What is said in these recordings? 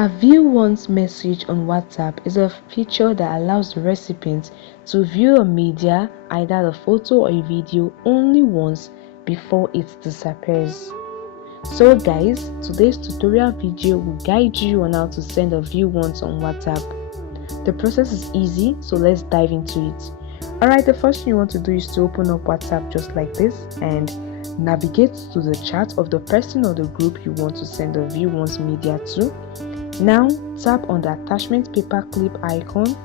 A view once message on WhatsApp is a feature that allows the recipient to view a media, either a photo or a video, only once before it disappears. So guys, today's tutorial video will guide you on how to send a view once on WhatsApp. The process is easy, so let's dive into it. Alright, the first thing you want to do is to open up WhatsApp just like this and navigate to the chat of the person or the group you want to send the view once media to. Now tap on the attachment paperclip icon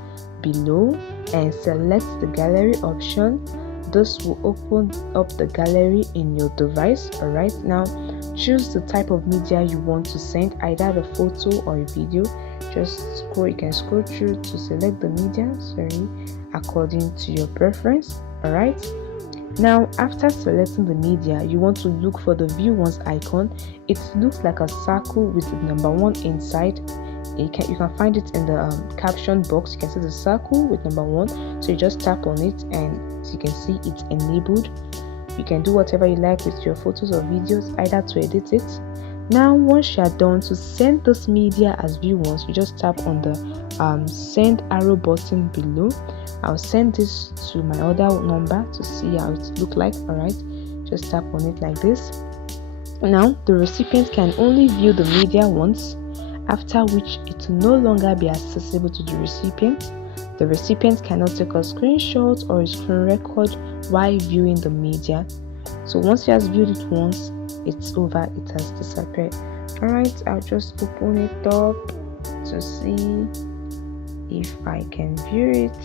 below and select the gallery option. This will open up the gallery in your device. Alright, now choose the type of media you want to send, either the photo or a video. Just scroll, you can scroll through to select the media, according to your preference. Alright, now after selecting the media, you want to look for the view once icon. It looks like a circle with the number 1 inside. You can find it in the caption box. You can see the circle with number 1, so you just tap on it and as you can see it's enabled. You can do whatever you like with your photos or videos, either to edit it. Now once you are done to send this media as view once, you just tap on the send arrow button below. I'll send this to my other number to see how it look like. Alright, just tap on it like this. Now the recipient can only view the media once, after which it will no longer be accessible to the recipient. The recipient cannot take a screenshot or a screen record while viewing the media. So once he has viewed it once, it's over, it has disappeared. Alright, I'll just open it up to see if I can view it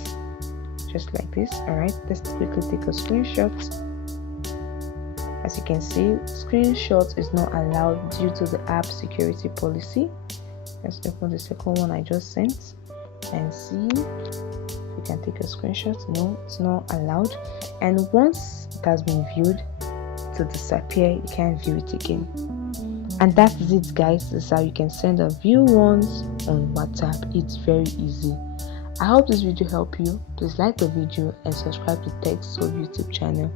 just like this. Alright, let's quickly take a screenshot. As you can see, screenshot is not allowed due to the app security policy. Let's open the second one I just sent and see if you can take a screenshot. No, it's not allowed, and once it has been viewed, to disappear, you can't view it again. And that is it guys. This is how you can send a view once on WhatsApp. It's very easy. I hope this video helped you. Please like the video and subscribe to Tech Solve YouTube channel.